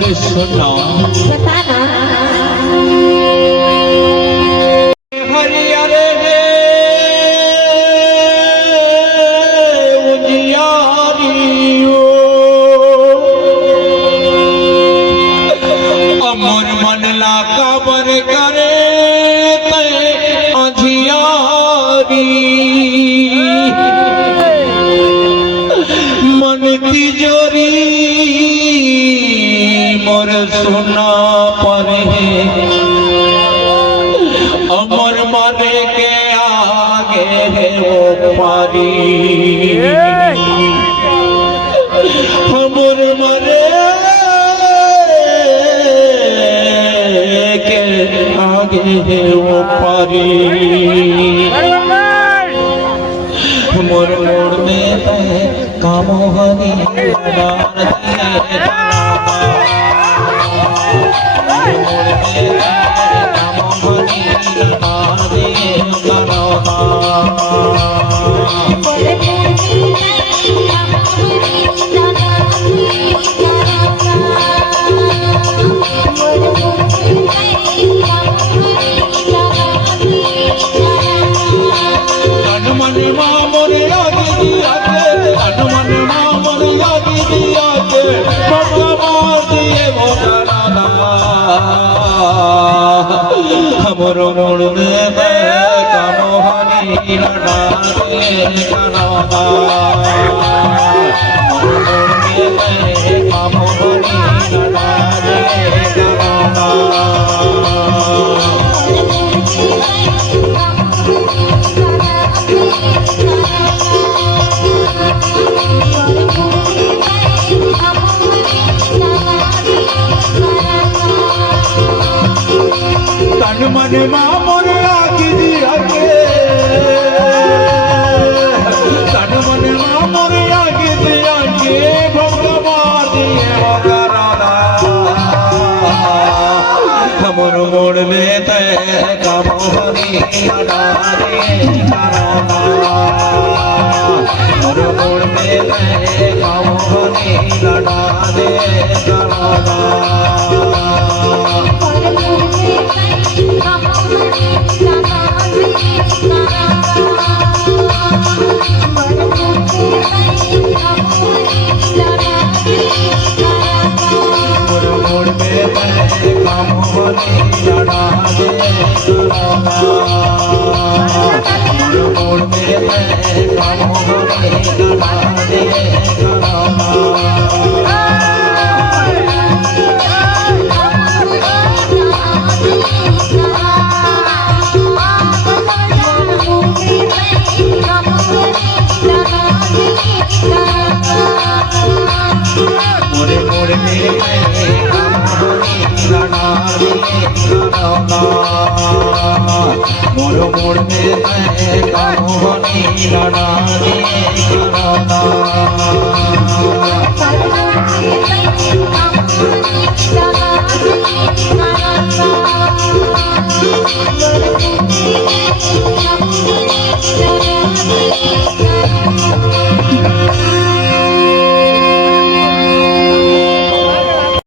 अरे सुनो बताना हरियारे रे उजियारियो अमर मन ला काबर करे ते अंधियारी मन तिजोरी मोर सोना पर अमर मरे के आगे है वो पारी अमर मरे के आगे है वो पारी मोर मोड़ में कामोहनी हमरो मोड़ में कामोहनी लड़ा दे कनौना मोड़ में कामोहनी लड़ा दे कनौना तन मन मामोर आगे दिया के तन मन मामोर आगे दिया के भगवान दिए वगराना हमर मोड़ में ते कामोहनी लड़ा दे कराना हमर मोड़ में ते कामोहनी लड़ा दे कराना मोड़ में कामोहनी लड़ा दे कराना मोड़ में कामोहनी लड़ा दे कराना मोरे मोड़ में कामोहनी लड़ा दे कराना मोर मोड़ में कामोहनी लड़ा दे कराना